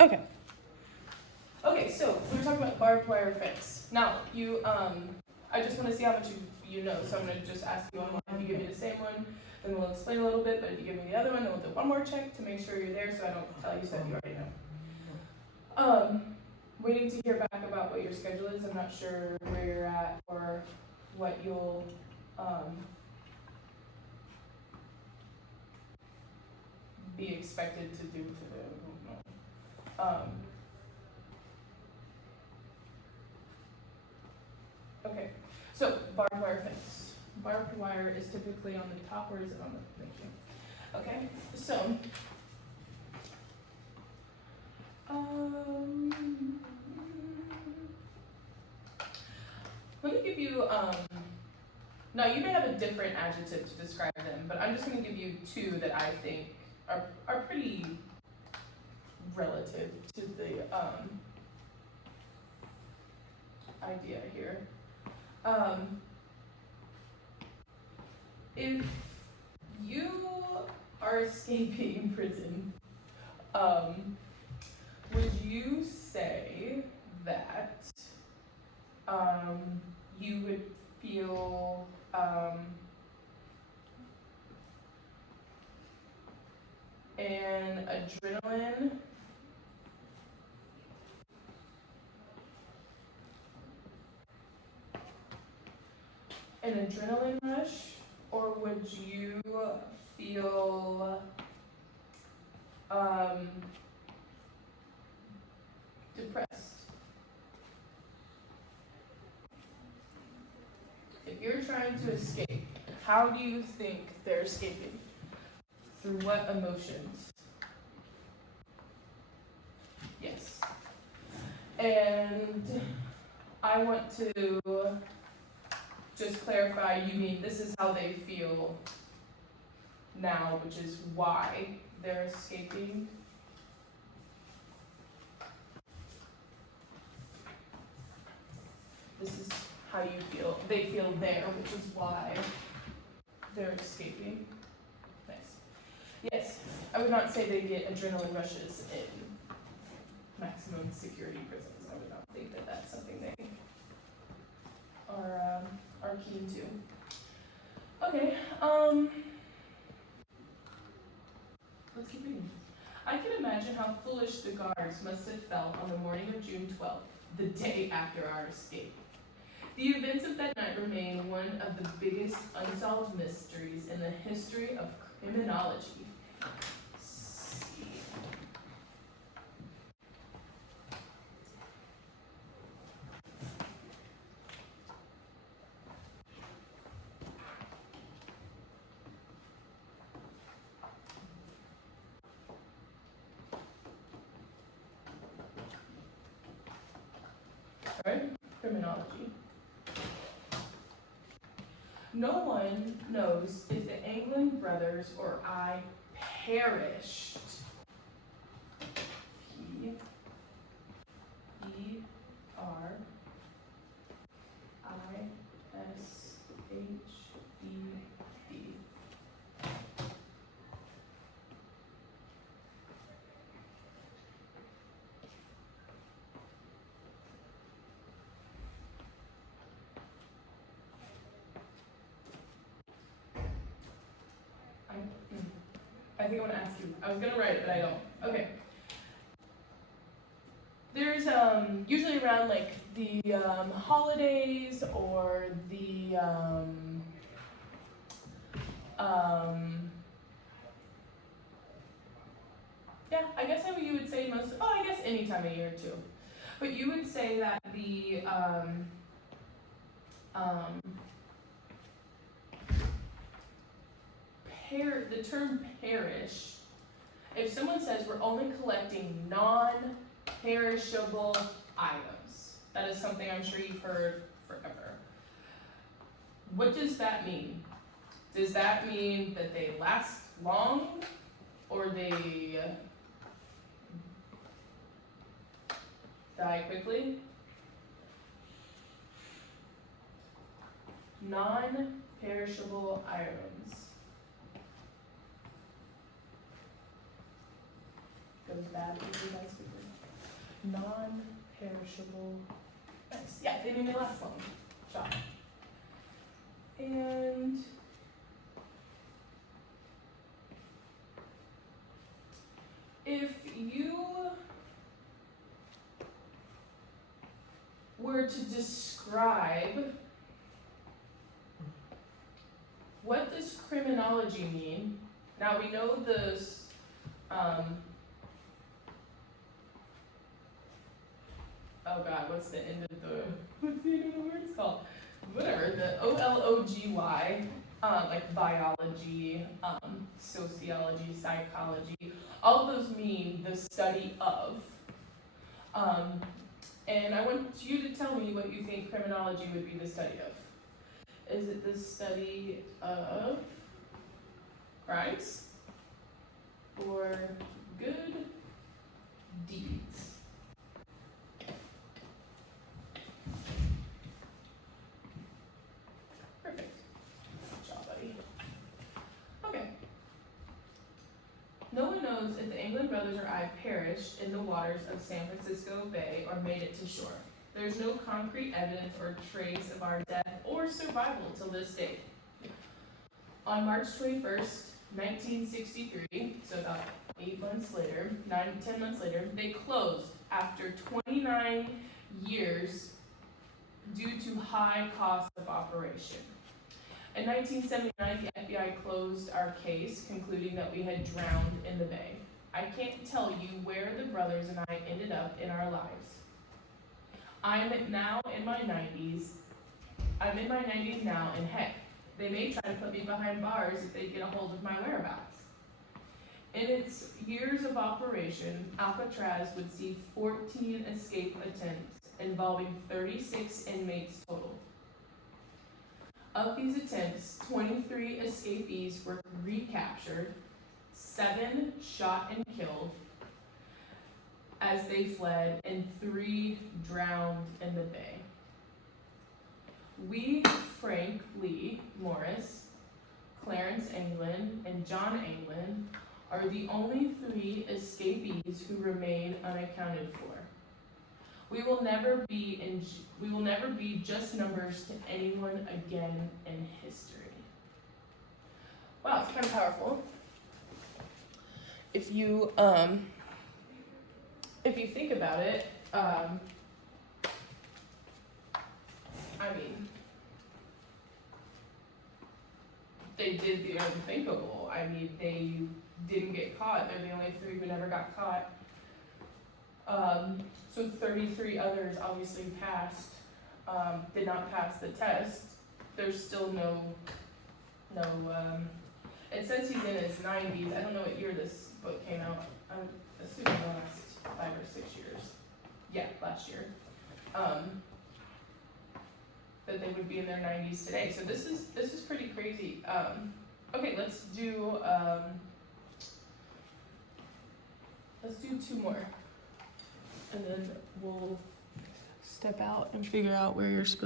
Okay. Okay, so we were talking about barbed wire fence. Now, I just want to see how much you know, so I'm going to just ask you one more. If you give me the same one, then we'll explain a little bit, but if you give me the other one, then we'll do one more check to make sure you're there so I don't tell you stuff you already know. Waiting to hear back about what your schedule is. I'm not sure where you're at or what you'll, be expected to do today. Okay, so barbed wire fence. Barbed wire is typically on the top, or is it on the, thank you. Okay, so, let me give you, now you may have a different adjective to describe them, but I'm just gonna give you two that I think are pretty relative to the, idea here. If you are escaping prison, would you say that you would feel an adrenaline rush, or would you feel depressed? If you're trying to escape, how do you think they're escaping? Through what emotions? Yes. And I want to just clarify, you mean this is how they feel now, which is why they're escaping? This is how you feel, they feel there, which is why they're escaping. Nice. Yes, I would not say they get adrenaline rushes in maximum security prisons. I would not think that that's something they are keen to. Okay, let's keep reading. I can imagine how foolish the guards must have felt on the morning of June 12th, the day after our escape. The events of that night remain one of the biggest unsolved mysteries in the history of criminology. Alright, criminology. No one knows if the Anglin brothers or I perished. Perished. I think I want to ask you. I was gonna write it, but I don't. Okay. There's usually around like the holidays or the yeah, I guess how you would say most. Oh, I guess any time of year too. But you would say that the term perish. If someone says we're only collecting non-perishable items, that is something I'm sure you've heard forever. What does that mean? Does that mean that they last long, or they die quickly? Non-perishable items. Goes bad quickly, dies quickly. Non-perishable. Nice. Yeah, they may last long. Shot. And if you were to describe what does criminology mean? Now we know this, oh god, what's the end of the words called? Whatever, the OLOGY, like biology, sociology, psychology, all of those mean the study of. And I want you to tell me what you think criminology would be the study of. Is it the study of crimes or good deeds? Perfect. Good job, buddy. Okay. No one knows if the England brothers or I perished in the waters of San Francisco Bay or made it to shore. There's no concrete evidence or trace of our death or survival till this date. On March 21st, 1963, so about 10 months later, they closed after 29 years due to high cost of operation. In 1979, the FBI closed our case, concluding that we had drowned in the bay. I can't tell you where the brothers and I ended up in our lives. I'm now in my 90s. I'm in my 90s now, and heck, they may try to put me behind bars if they get a hold of my whereabouts. In its years of operation, Alcatraz would see 14 escape attempts involving 36 inmates total. Of these attempts, 23 escapees were recaptured, 7 shot and killed as they fled, and 3 drowned in the bay. We, Frank Lee Morris, Clarence England, and John England, are the only 3 escapees who remain unaccounted for. We will never be just numbers to anyone again in history. Wow, it's kind of powerful. If you think about it, I mean, they did the unthinkable. I mean, they didn't get caught. They're the only 3 who never got caught. So 33 others obviously passed, did not pass the test. There's still no, it says he's in his 90s. I don't know what year this book came out. I'm assuming the last 5 or 6 years. Yeah, last year. That they would be in their 90s today. So this is pretty crazy. Okay, let's do 2 more. And then we'll step out and figure out where you're supposed